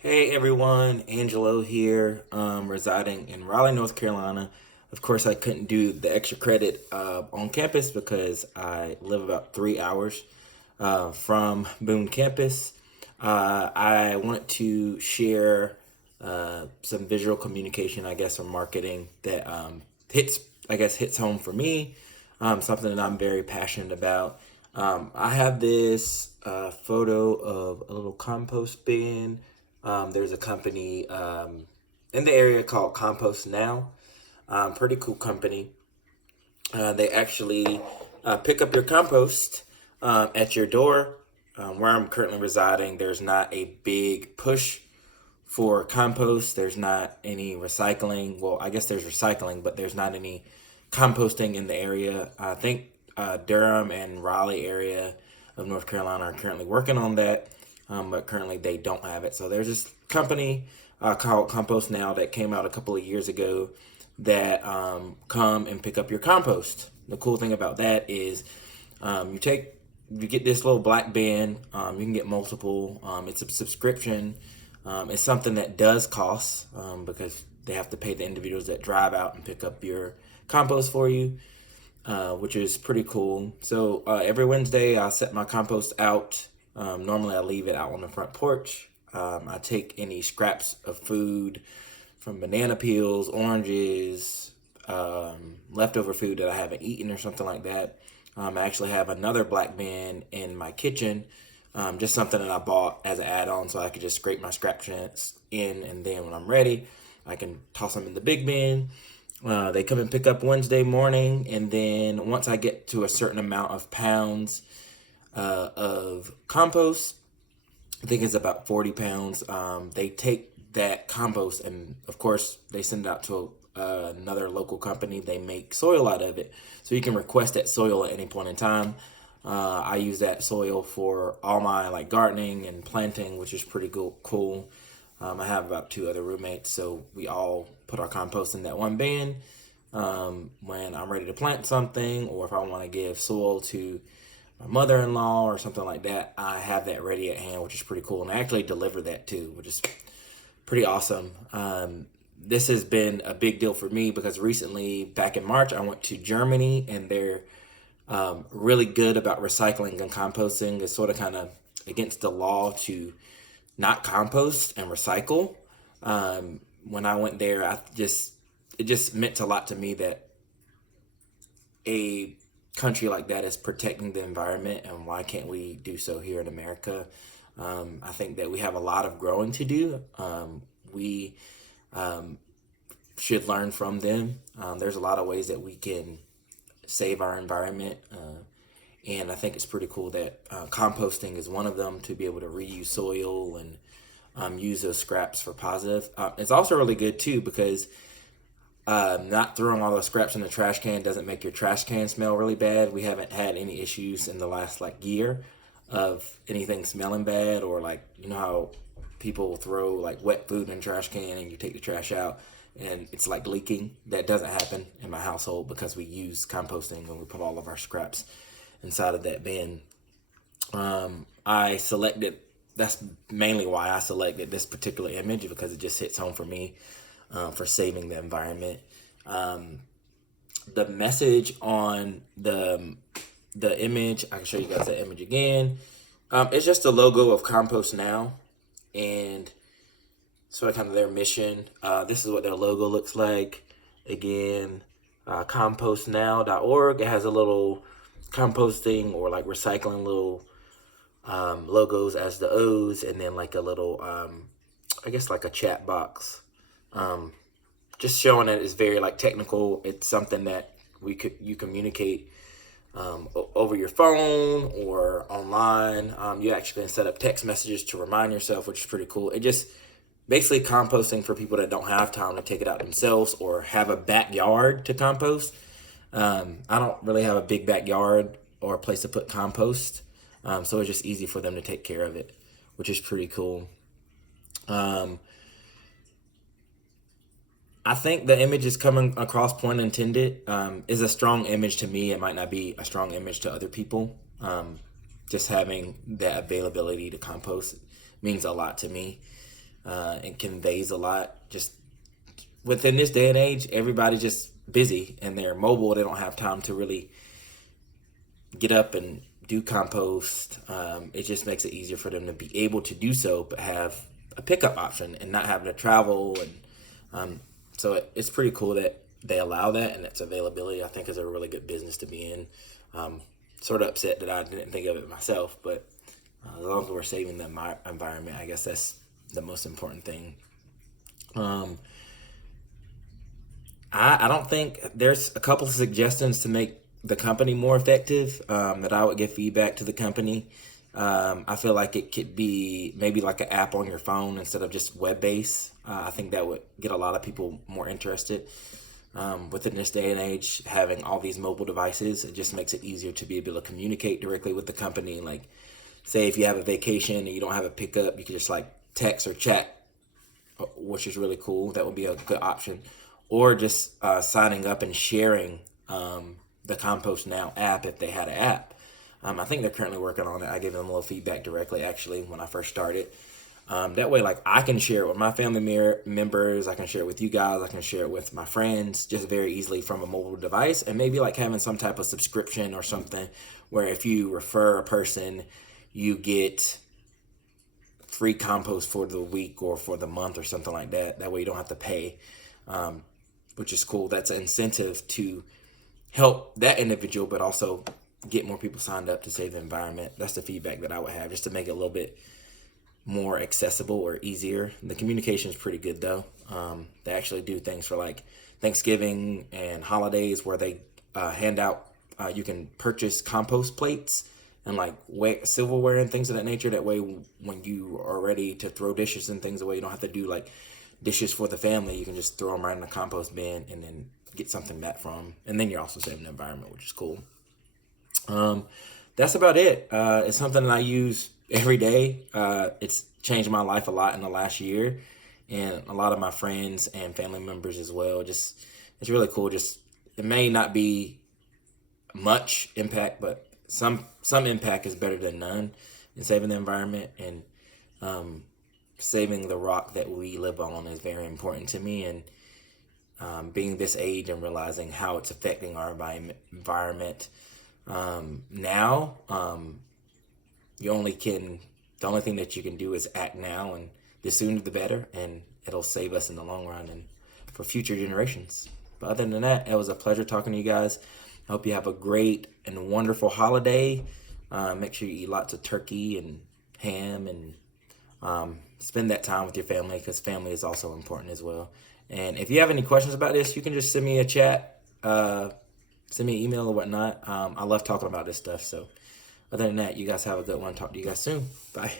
Hey everyone, Angelo here, residing in Raleigh, North Carolina. Of course, I couldn't do the extra credit on campus because I live about 3 hours from Boone campus. I want to share some visual communication, I guess, or marketing that hits home for me. Something that I'm very passionate about. I have this photo of a little compost bin. There's a company in the area called Compost now. Pretty cool company. They actually pick up your compost at your door. Where I'm currently residing, there's not a big push for compost. There's not any recycling. Well, I guess there's recycling, but there's not any composting in the area. I think Durham and Raleigh area of North Carolina are currently working on that, but currently they don't have it. So there's this company called Compost Now that came out a couple of years ago that come and pick up your compost. The cool thing about that is you get this little black bin. You can get multiple. It's a subscription. It's something that does cost because they have to pay the individuals that drive out and pick up your compost for you, which is pretty cool. So every Wednesday, I set my compost out. Normally, I leave it out on the front porch. I take any scraps of food from banana peels, oranges, leftover food that I haven't eaten or something like that. I actually have another black bin in my kitchen, just something that I bought as an add-on so I could just scrape my scraps in, and then when I'm ready, I can toss them in the big bin. They come and pick up Wednesday morning, and then once I get to a certain amount of pounds of compost, I think it's about 40 pounds. They take that compost and, of course, they send it out to another local company. They make soil out of it. So you can request that soil at any point in time. I use that soil for all my like gardening and planting, which is pretty cool. I have about two other roommates, so we all put our compost in that one bin. When I'm ready to plant something, or if I want to give soil to my mother-in-law or something like that, I have that ready at hand, which is pretty cool. And I actually deliver that too, which is pretty awesome. This has been a big deal for me because recently, back in March, I went to Germany, and they're really good about recycling and composting. It's sort of kind of against the law to not compost and recycle. When I went there, it just meant a lot to me that a country like that is protecting the environment, and why can't we do so here in America? I think that we have a lot of growing to do. We should learn from them. There's a lot of ways that we can save our environment. And I think it's pretty cool that composting is one of them, to be able to reuse soil and use those scraps for positive. It's also really good too because not throwing all those scraps in the trash can doesn't make your trash can smell really bad. We haven't had any issues in the last like year of anything smelling bad, or like, you know how people throw like wet food in the trash can and you take the trash out and it's like leaking. That doesn't happen in my household because we use composting and we put all of our scraps inside of that bin. I selected, that's mainly why I selected this particular image, because it just hits home for me, for saving the environment. The message on the image, I can show you guys the image again. It's just the logo of Compost Now, and sort of kind of their mission. This is what their logo looks like. Again, compostnow.org. It has a little composting or like recycling little logos as the O's, and then like a little, I guess like a chat box. Just showing that it's very like technical. It's something that you communicate over your phone or online. You actually can set up text messages to remind yourself, which is pretty cool. It just basically composting for people that don't have time to take it out themselves or have a backyard to compost. I don't really have a big backyard or a place to put compost, so it's just easy for them to take care of it, which is pretty cool. I think the image is coming across, point intended, is a strong image to me. It might not be a strong image to other people. Just having that availability to compost means a lot to me. and conveys a lot. Just within this day and age, everybody's just busy and they're mobile. They don't have time to really get up and do compost. It just makes it easier for them to be able to do so, but have a pickup option and not having to travel. And so it's pretty cool that they allow that, and its availability I think is a really good business to be in. Sort of upset that I didn't think of it myself, but as long as we're saving the environment, I guess that's the most important thing. I don't think there's a couple of suggestions to make the company more effective, that I would give feedback to the company. I feel like it could be maybe like an app on your phone instead of just web based. I think that would get a lot of people more interested. Within this day and age, having all these mobile devices, it just makes it easier to be able to communicate directly with the company. Like, say if you have a vacation and you don't have a pickup, you can just like text or chat, which is really cool. That would be a good option. Or just signing up and sharing the Compost Now app if they had an app. I think they're currently working on it. I gave them a little feedback directly, actually, when I first started. That way, like, I can share it with my family members. I can share it with you guys. I can share it with my friends just very easily from a mobile device. And maybe like having some type of subscription or something where if you refer a person, you get free compost for the week or for the month or something like that. That way you don't have to pay, which is cool. That's an incentive to help that individual, but also get more people signed up to save the environment. That's the feedback that I would have, just to make it a little bit more accessible or easier. The communication is pretty good though. They actually do things for like Thanksgiving and holidays where they hand out, you can purchase compost plates and like silverware and things of that nature. That way when you are ready to throw dishes and things away, you don't have to do like dishes for the family. You can just throw them right in the compost bin and then get something back from them. And then you're also saving the environment, which is cool. That's about it. It's something that I use every day. It's changed my life a lot in the last year, and a lot of my friends and family members as well. Just, it's really cool. Just, it may not be much impact, but some impact is better than none in saving the environment. And saving the rock that we live on is very important to me. And being this age and realizing how it's affecting our environment now, the only thing that you can do is act now, and the sooner the better, and it'll save us in the long run and for future generations. But other than that, it was a pleasure talking to you guys. I hope you have a great and wonderful holiday. Make sure you eat lots of turkey and ham, and spend that time with your family, because family is also important as well. And if you have any questions about this, you can just send me a chat, send me an email or whatnot. I love talking about this stuff. So other than that, you guys have a good one. Talk to you guys soon. Bye.